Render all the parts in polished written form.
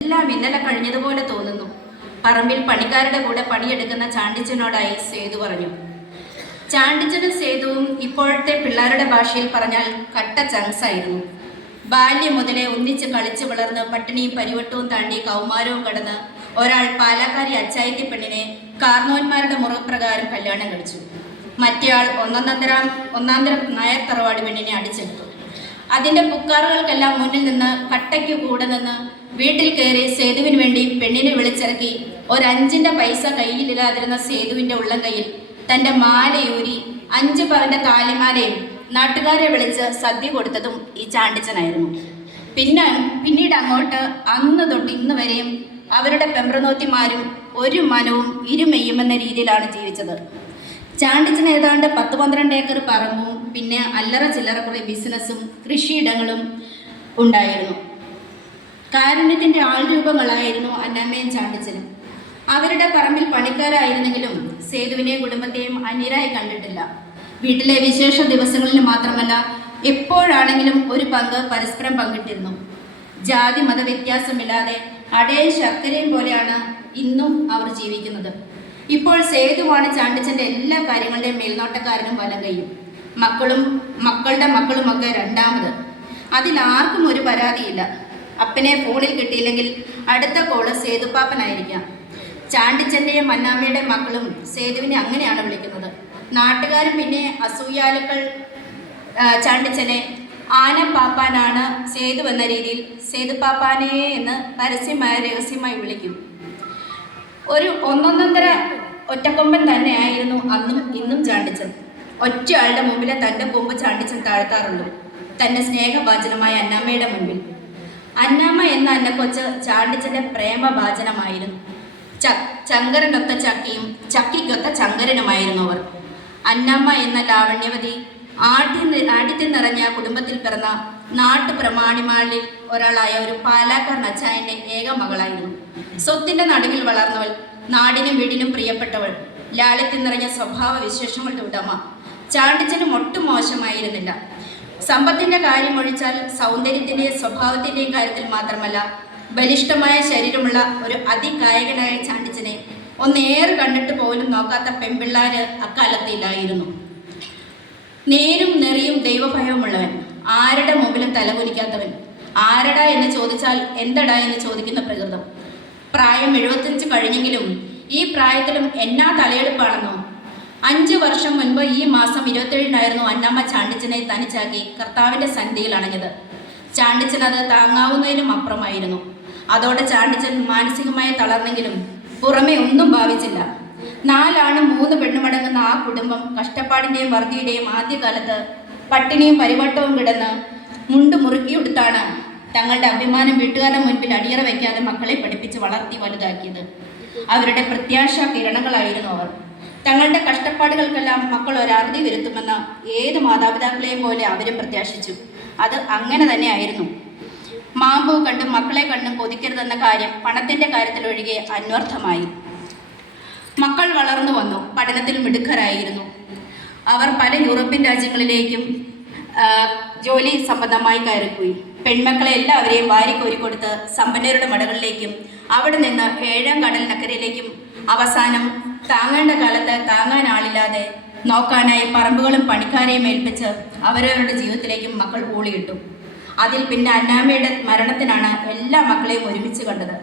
എല്ലാം ഇന്നലെ കഴിഞ്ഞതുപോലെ തോന്നുന്നു. പറമ്പിൽ പണിക്കാരുടെ കൂടെ പണിയെടുക്കുന്ന ചാണ്ടിച്ചനോടായി സേതു പറഞ്ഞു. ചാണ്ടിച്ചനും സേതുവും ഇപ്പോഴത്തെ പിള്ളേരുടെ ഭാഷയിൽ പറഞ്ഞാൽ കട്ട ചങ്സായിരുന്നു. ബാല്യം മുതലേ ഒന്നിച്ച് കളിച്ച് വളർന്ന് പട്ടിണിയും പരിവട്ടവും താണ്ടി കൗമാരവും കടന്ന് ഒരാൾ പാലക്കാരി അച്ചായത്തി പെണ്ണിനെ കാർന്നോന്മാരുടെ മുറപ്രകാരം കല്യാണം കഴിച്ചു. മറ്റേയാൾ ഒന്നാന്തരം നായർ തറവാട് പെണ്ണിനെ അടിച്ചെടുത്തു. അതിൻ്റെ പുക്കാറുകൾക്കെല്ലാം മുന്നിൽ നിന്ന് കട്ടയ്ക്ക് കൂടെ നിന്ന് വീട്ടിൽ കയറി സേതുവിന് വേണ്ടി പെണ്ണിനെ വിളിച്ചിറക്കി ഒരു5 പൈസ കയ്യിലില്ലാതിരുന്ന സേതുവിൻ്റെ ഉള്ളം കയ്യിൽ തൻ്റെ മാലയൂരി 5 പവൻ്റെ താലിമാലയും നാട്ടുകാരെ വിളിച്ച് സദ്യ കൊടുത്തതും ഈ ചാണ്ടിച്ചനായിരുന്നു. പിന്നീട് അങ്ങോട്ട് അന്ന് തൊട്ട് ഇന്ന് വരെയും അവരുടെ പെമ്പ്രനോത്തിമാരും ഒരു മനവും ഇരുമെയ്യുമെന്ന രീതിയിലാണ് ജീവിച്ചത്. ചാണ്ടിച്ചന് ഏതാണ്ട് 10-12 ഏക്കർ പറമ്പും പിന്നെ അല്ലറ ചില്ലറ കുറേ ബിസിനസ്സും കൃഷിയിടങ്ങളും ഉണ്ടായിരുന്നു. കാരുണ്യത്തിൻ്റെ ആൾരൂപങ്ങളായിരുന്നു അന്നമ്മയും ചാണ്ടിച്ചനും. അവരുടെ പറമ്പിൽ പണിക്കാരായിരുന്നെങ്കിലും സേതുവിനെയും കുടുംബത്തെയും അന്യരായി കണ്ടിട്ടില്ല. വീട്ടിലെ വിശേഷ ദിവസങ്ങളിൽ മാത്രമല്ല, എപ്പോഴാണെങ്കിലും ഒരു പങ്ക് പരസ്പരം പങ്കിട്ടിരുന്നു. ജാതി മത വ്യത്യാസമില്ലാതെ അടയും ശർക്കരയും പോലെയാണ് ഇന്നും അവർ ജീവിക്കുന്നത്. ഇപ്പോൾ സേതുവാണ് ചാണ്ടിച്ചൻ്റെ എല്ലാ കാര്യങ്ങളുടെയും മേൽനോട്ടക്കാരനും വലങ്കയും. മക്കളുടെ മക്കളുമൊക്കെ രണ്ടാമത്. അതിലാർക്കും ഒരു പരാതിയില്ല. അപ്പനെ ഫോണിൽ കിട്ടിയില്ലെങ്കിൽ അടുത്ത കോള് സേതുപ്പാപ്പനായിരിക്കാം. ചാണ്ടിച്ചൻ്റെയും മന്നാമ്മയുടെയും മക്കളും സേതുവിനെ അങ്ങനെയാണ് വിളിക്കുന്നത്. നാട്ടുകാരും പിന്നെ അസൂയാലുക്കൾ ചാണ്ടിച്ചനെ ആനപ്പാപ്പാനാണ് സേതു എന്ന രീതിയിൽ സേതുപ്പാപ്പാനേ എന്ന് രഹസ്യമായി വിളിക്കും. ഒരു ഒന്നൊന്നര ഒറ്റക്കൊമ്പൻ തന്നെയായിരുന്നു അന്നും ഇന്നും ചാണ്ടിച്ചൻ. ഒറ്റയാളുടെ മുമ്പിലെ തൻ്റെ കൊമ്പ് ചാണ്ടിച്ചൻ താഴ്ത്താറുള്ളൂ, തൻ്റെ സ്നേഹഭാചനമായ അന്നാമ്മയുടെ മുമ്പിൽ. അന്നാമ്മ എന്ന അന്നക്കൊച്ച് ചാണ്ടിച്ചൻ്റെ പ്രേമഭാചനമായിരുന്നു. ചങ്കരനൊത്ത ചക്കിയും ചക്കിക്കൊത്ത ചങ്കരനുമായിരുന്നു അവർ. അന്നാമ്മ എന്ന ലാവണ്യവതി ആടിത്യം നിറഞ്ഞ കുടുംബത്തിൽ പിറന്ന നാട്ടുപ്രമാണിമാരിൽ ഒരാളായ ഒരു പാലാക്കാരൻ അച്ചായൻ്റെ ഏക മകളായിരുന്നു. സ്വത്തിൻ്റെ നടുവിൽ വളർന്നവൾ, നാടിനും വീടിനും പ്രിയപ്പെട്ടവൾ, ലാളിത്യം നിറഞ്ഞ സ്വഭാവ വിശേഷങ്ങളുടെ ഉടമ. ചാണ്ടിച്ചനും ഒട്ടും മോശമായിരുന്നില്ല. സമ്പത്തിൻ്റെ കാര്യമൊഴിച്ചാൽ സൗന്ദര്യത്തിൻ്റെയും സ്വഭാവത്തിൻ്റെയും കാര്യത്തിൽ മാത്രമല്ല, ബലിഷ്ഠമായ ശരീരമുള്ള ഒരു അതികായകനായ ചാണ്ടിച്ചനെ ഒന്നേറെ കണ്ടിട്ട് പോലും നോക്കാത്ത പെൺപിള്ളാര് അക്കാലത്തില്ലായിരുന്നു. നേരും നെറിയും ദൈവഭയവുമുള്ളവൻ, ആരുടെ മുമ്പിലും തലകുനിക്കാത്തവൻ, ആരടാ എന്ന് ചോദിച്ചാൽ എന്തടാ എന്ന് ചോദിക്കുന്ന പ്രകൃതം. പ്രായം 75 കഴിഞ്ഞെങ്കിലും ഈ പ്രായത്തിലും എന്നാ തലയെടുപ്പാണെന്നോ. 5 വർഷം മുൻപ് ഈ മാസം 27-നായിരുന്നു അന്നമ്മ ചാണ്ടിച്ചനെ തനിച്ചാക്കി കർത്താവിൻ്റെ സന്നിധിയിൽ അണഞ്ഞത്. ചാണ്ടിച്ചൻ അത് താങ്ങാവുന്നതിനും അപ്പുറമായിരുന്നു. അതോടെ ചാണ്ടിച്ചൻ മാനസികമായി തളർന്നെങ്കിലും പുറമെ ഒന്നും ഭാവിച്ചില്ല. 4 ആണും 3 പെണ്ണുമടങ്ങുന്ന ആ കുടുംബം കഷ്ടപ്പാടിൻ്റെയും വറുതിയുടെയും ആദ്യകാലത്ത് പട്ടിണിയും പരിവട്ടവും കിടന്ന് മുണ്ട് മുറുക്കിയെടുത്താണ് തങ്ങളുടെ അഭിമാനം വീട്ടുകാരുടെ മുൻപിൽ അടിയറ വയ്ക്കാതെ മക്കളെ പഠിപ്പിച്ച് വളർത്തി വലുതാക്കിയത്. അവരുടെ പ്രത്യാശാ കിരണങ്ങളായിരുന്നു അവർ. തങ്ങളുടെ കഷ്ടപ്പാടുകൾക്കെല്ലാം മക്കൾ ഒരറുതി വരുത്തുമെന്ന ഏത് മാതാപിതാക്കളെയും പോലെ അവരും പ്രത്യാശിച്ചു. അത് അങ്ങനെ തന്നെ ആയിരുന്നു. മാമ്പൂ കണ്ടും മക്കളെ കണ്ടും കൊതിക്കരുതെന്ന കാര്യം പണത്തിൻ്റെ കാര്യത്തിലൊഴികെ അന്വർത്ഥമായി. മക്കൾ വളർന്നു വന്നു, പഠനത്തിൽ മിടുക്കരായിരുന്നു. അവർ പല യൂറോപ്യൻ രാജ്യങ്ങളിലേക്കും ജോലി സംബന്ധമായി കയറിപ്പോയി. പെൺമക്കളെ എല്ലാവരെയും വാരിക്കോരിക്കൊടുത്ത് സമ്പന്നരുടെ മടകളിലേക്കും അവിടെ നിന്ന് 7-ാം കടലിനക്കരയിലേക്കും അവസാനം താങ്ങേണ്ട കാലത്ത് താങ്ങാൻ ആളില്ലാതെ നോക്കാനായി പറമ്പുകളും പണിക്കാരെയും ഏൽപ്പിച്ച് അവരവരുടെ ജീവിതത്തിലേക്കും മക്കൾ ഊളിയിട്ടു. അതിൽ പിന്നെ അന്നാമ്മയുടെ മരണത്തിനാണ് എല്ലാ മക്കളെയും ഒരുമിച്ച് കണ്ടത്.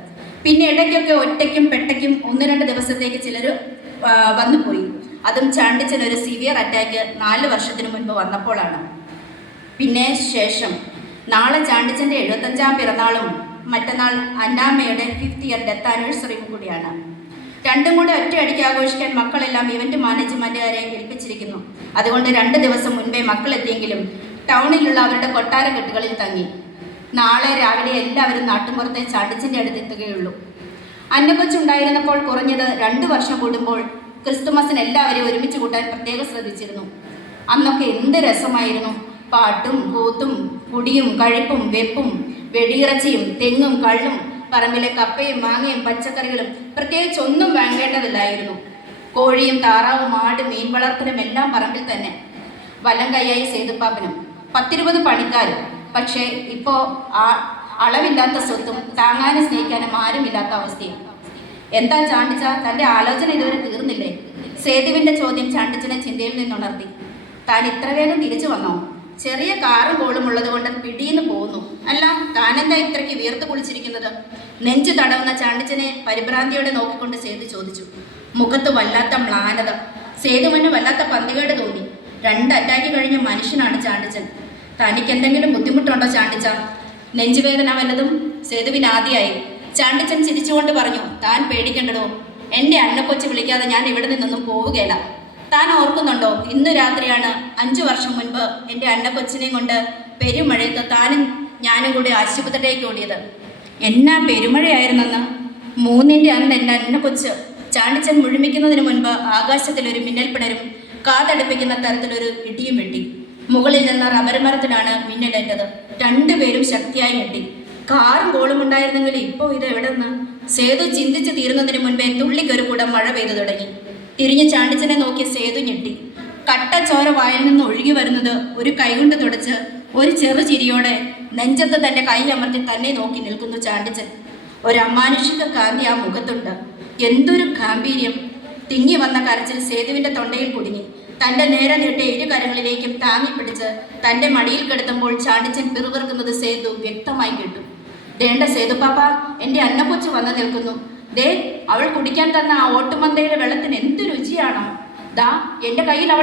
പിന്നെ ഇടയ്ക്കൊക്കെ ഒറ്റയ്ക്കും പെട്ടയ്ക്കും 1-2 ദിവസത്തേക്ക് ചിലർ വന്നുപോയി. അതും ചാണ്ടിച്ചൻ ഒരു സിവിയർ അറ്റാക്ക് 4 വർഷത്തിന് മുൻപ് വന്നപ്പോഴാണ്. പിന്നെ ശേഷം നാളെ ചാണ്ടിച്ചൻ്റെ 75-ാം പിറന്നാളും മറ്റന്നാൾ അന്നാമ്മയുടെ 5th ഇയർ ഡെത്ത് ആനിവേഴ്സറിയും കൂടിയാണ്. രണ്ടും കൂടെ ഒറ്റയടിക്ക് ആഘോഷിക്കാൻ മക്കളെല്ലാം ഇവൻ്റ് മാനേജ്മെൻറ്റുകാരെ ഏൽപ്പിച്ചിരിക്കുന്നു. അതുകൊണ്ട് 2 ദിവസം മുൻപേ മക്കളെത്തിയെങ്കിലും ടൗണിലുള്ള അവരുടെ കൊട്ടാരക്കെട്ടുകളിൽ തങ്ങി. നാളെ രാവിലെ എല്ലാവരും നാട്ടുമ്പുറത്തെ ചാണ്ടിച്ചൻ്റെ അടുത്തെത്തുകയുള്ളൂ. അന്നക്കൊച്ചുണ്ടായിരുന്നപ്പോൾ കുറഞ്ഞത് 2 വർഷം കൂടുമ്പോൾ ക്രിസ്തുമസിന് എല്ലാവരെയും ഒരുമിച്ച് കൂട്ടാൻ പ്രത്യേകം ശ്രദ്ധിച്ചിരുന്നു. അന്നൊക്കെ എന്ത് രസമായിരുന്നു! പാട്ടും കൂത്തും കുടിയും കഴിപ്പും വെപ്പും വെടിയിറച്ചിയും തെങ്ങും കള്ളും പറമ്പിലെ കപ്പയും മാങ്ങയും പച്ചക്കറികളും പ്രത്യേകിച്ച് ഒന്നും വേണ്ടതില്ലായിരുന്നു. കോഴിയും താറാവും ആട് മീൻ വളർത്തലും എല്ലാം പറമ്പിൽ തന്നെ. വലം കൈയായി സേതുപ്പാപ്പനും 10-20 പണിക്കാരും. പക്ഷേ ഇപ്പോൾ അളവില്ലാത്ത സ്വത്തും താങ്ങാനും സ്നേഹിക്കാനും ആരുമില്ലാത്ത അവസ്ഥയും. എന്താ ചാണ്ടിച്ച, തന്റെ ആലോചന ഇതുവരെ തീർന്നില്ലേ? സേതുവിന്റെ ചോദ്യം ചാണ്ടിച്ചനെ ചിന്തയിൽ നിന്നുണർത്തി. താൻ ഇത്ര വേഗം തിരിച്ചു വന്നോ? ചെറിയ കാറും കോളും ഉള്ളത് കൊണ്ട് പിടിയിന്ന് പോകുന്നു. അല്ല, താനെന്താ ഇത്രയ്ക്ക് വീർത്ത് കുളിച്ചിരിക്കുന്നത്? നെഞ്ചു തടവുന്ന ചാണ്ടിച്ചനെ പരിഭ്രാന്തിയോടെ നോക്കിക്കൊണ്ട് സേതു ചോദിച്ചു. മുഖത്ത് വല്ലാത്ത മ്ലാനത. സേതുവിന് വല്ലാത്ത പന്തികേട് തോന്നി. 2 അറ്റാക്ക് കഴിഞ്ഞ മനുഷ്യനാണ് ചാണ്ടിച്ചൻ. തനിക്ക് എന്തെങ്കിലും ബുദ്ധിമുട്ടുണ്ടോ ചാണ്ടിച്ച? നെഞ്ചുവേദന വല്ലതും? സേതുവിന് ആദ്യമായി. ചാണ്ടിച്ചൻ ചിരിച്ചുകൊണ്ട് പറഞ്ഞു, താൻ പേടിക്കണ്ടടോ. എൻ്റെ അന്നക്കൊച്ച് വിളിക്കാതെ ഞാൻ ഇവിടെ നിന്നൊന്നും പോവുകയില്ല. താൻ ഓർക്കുന്നുണ്ടോ, ഇന്നു രാത്രിയാണ് 5 വർഷം മുൻപ് എൻ്റെ അന്നക്കൊച്ചിനെയും കൊണ്ട് പെരുമഴയത്ത് താനും ഞാനും കൂടി ആശുപത്രിയിലേക്ക് ഓടിയത്. എന്നാ പെരുമഴയായിരുന്നെന്ന്! 3-ന്റെ അന്ന് എൻ്റെ അന്നക്കൊച്ച്. ചാണ്ടിച്ചൻ മുഴുമിക്കുന്നതിന് മുൻപ് ആകാശത്തിലൊരു മിന്നൽപ്പിണരും കാതടുപ്പിക്കുന്ന തരത്തിലൊരു ഇടിയും വെട്ടി. മുകളിൽ നിന്ന് റബ്ബർ മരത്തിലാണ് മിന്നലേറ്റത്. 2 പേരും ശക്തിയായി ഞെട്ടി. കാറും കോളും ഉണ്ടായിരുന്നെങ്കിൽ ഇപ്പോൾ ഇത് എവിടെ നിന്ന്? സേതു ചിന്തിച്ച് തീരുന്നതിന് മുൻപേ തുള്ളിക്കൊരു കൂടം മഴ പെയ്തു തുടങ്ങി. തിരിഞ്ഞ് ചാണ്ടിച്ചനെ നോക്കിയ സേതു ഞെട്ടി. കട്ടച്ചോര വായിൽ നിന്ന് ഒഴുകി വരുന്നത് ഒരു കൈകൊണ്ട് തുടച്ച് ഒരു ചെറു ചിരിയോടെ നെഞ്ചത്ത് തൻ്റെ കൈ അമർത്തി തന്നെ നോക്കി നിൽക്കുന്നു ചാണ്ടിച്ചൻ. ഒരു അമാനുഷിക കാന്തി ആ മുഖത്തുണ്ട്. എന്തൊരു ഗാംഭീര്യം! തിങ്ങി വന്ന കരച്ചിൽ സേതുവിൻ്റെ തൊണ്ടയിൽ കുടുങ്ങി. തൻ്റെ നേരെ നീട്ടിയ 2 കരങ്ങളിലേക്കും താങ്ങിപ്പിടിച്ച് തൻ്റെ മടിയിൽ കിടത്തുമ്പോൾ ചാണ്ടിച്ചൻ പിറുപിറുക്കുന്നത് സേതു വ്യക്തമായി കേട്ടു. ദേണ്ട സേതുപ്പാപ്പ, എൻ്റെ അന്നക്കൊച്ചു വന്നു നിൽക്കുന്നു. ദേ, അവൾ കുടിക്കാൻ തന്ന ആ ഓട്ടുമന്തയുടെ വെള്ളത്തിന് എന്ത് രുചിയാണോ! ദാ എൻ്റെ കയ്യിൽ അവൾ